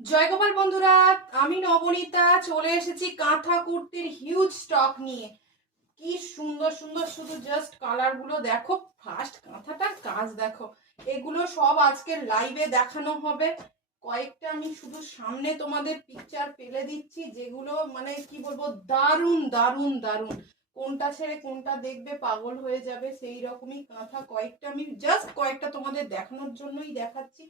জয়গোপাল বন্ধুরা, আমি নবনীতা চলে এসেছি কাঁথা কুর্তির হিউজ স্টক নিয়ে। কি সুন্দর সুন্দর, শুধু জাস্ট কালার গুলো দেখো, ফার্স্ট কাঁথাটার কাজ দেখো। এগুলো সব আজকের লাইভে দেখানো হবে। কয়েকটা আমি শুধু সামনে তোমাদের পিকচার ফেলে দিচ্ছি, যেগুলো মানে কি বলবো, দারুণ দারুণ দারুণ। কোনটা ছেড়ে কোনটা দেখবে পাগল হয়ে যাবে, সেই রকমই কাঁথা কয়েকটা আমি জাস্ট কয়েকটা তোমাদের দেখানোর জন্যই দেখাচ্ছি।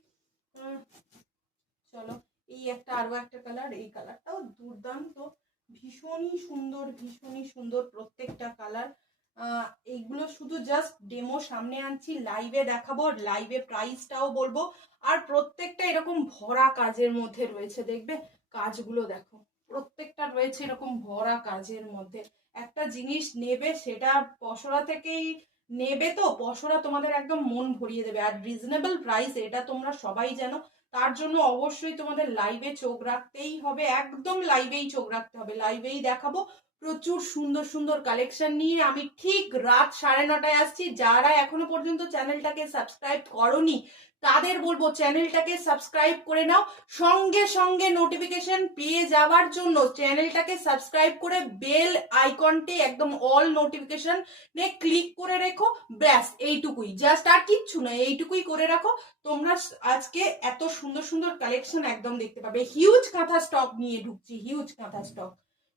চলো, এই একটা আরো একটা কালার, এই কালারটাও দুর্দান্ত, ভীষণই সুন্দর ভীষণই সুন্দর প্রত্যেকটা কালার। এইগুলো শুধু জাস্ট ডেমো সামনে আনছি, লাইভে দেখাবো, লাইভে প্রাইসটাও বলবো। আর প্রত্যেকটা এরকম ভরা কাজের মধ্যে রয়েছে, দেখবে কাজগুলো দেখো, প্রত্যেকটা রয়েছে এরকম ভরা কাজের মধ্যে। একটা জিনিস নেবে সেটা পসরা থেকেই নেবে, তো পসরা তোমাদের একদম মন ভরিয়ে দেবে। আর রিজনেবল প্রাইস, এটা তোমরা সবাই জানো। তার জন্য অবশ্যই তোমাদের লাইভে চোখ রাখতেই হবে, একদম লাইভেই চোখ রাখতে হবে। লাইভেই দেখাবো প্রচুর সুন্দর সুন্দর কালেকশন নিয়ে। আমি ঠিক রাত 9:30টায় আসছি। যারা এখনো পর্যন্ত চ্যানেলটাকে সাবস্ক্রাইব করোনি তাদের বলবো চ্যানেলটাকে সাবস্ক্রাইব করে নাও। সঙ্গে সঙ্গে নোটিফিকেশন পেয়ে যাওয়ার জন্য চ্যানেলটাকে সাবস্ক্রাইব করে বেল আইকনটি একদম অল নোটিফিকেশন নে ক্লিক করে রেখো। ব্যাস এইটুকুই, জাস্ট আর কিচ্ছু নয়, এইটুকুই করে রাখো। তোমরা আজকে এত সুন্দর সুন্দর কালেকশন একদম দেখতে পাবে। হিউজ কাঁথা স্টক নিয়ে ঢুকছি, হিউজ কাঁথা স্টক,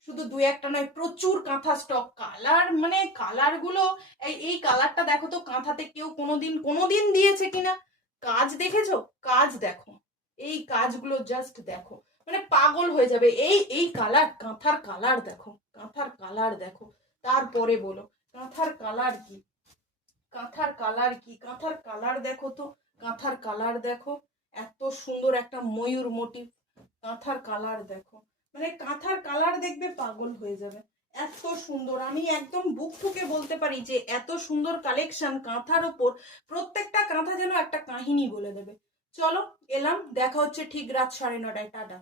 শুধু দু একটা নয়, প্রচুর কাঁথা স্টক। কালার মানে কালার গুলো, এই কালারটা দেখো তো, কাঁথাতে কেউ কোনোদিন দিয়েছে কিনা। কাজ দেখেছো, কাজ দেখো, এই কাজগুলো জাস্ট দেখো, মানে পাগল হয়ে যাবে। এই কালার, কাঁথার কালার দেখো, কাঁথার কালার দেখো, তারপরে বলো কাঁথার কালার কি, কাঁথার কালার কি, কাঁথার কালার দেখো তো, কাঁথার কালার দেখো, এত সুন্দর একটা ময়ূর মোটিভ। কাঁথার কালার দেখো, মানে কাঁথার কালার দেখবে পাগল হয়ে যাবে, এত সুন্দর। আমি একদম বুক ঠুকে বলতে পারি যে এত সুন্দর কালেকশন কাঁথার ওপর, প্রত্যেকটা কাঁথা যেন একটা কাহিনী বলে দেবে। চলো, এলাম, দেখা হচ্ছে ঠিক রাত 9:30টায়। টাটা।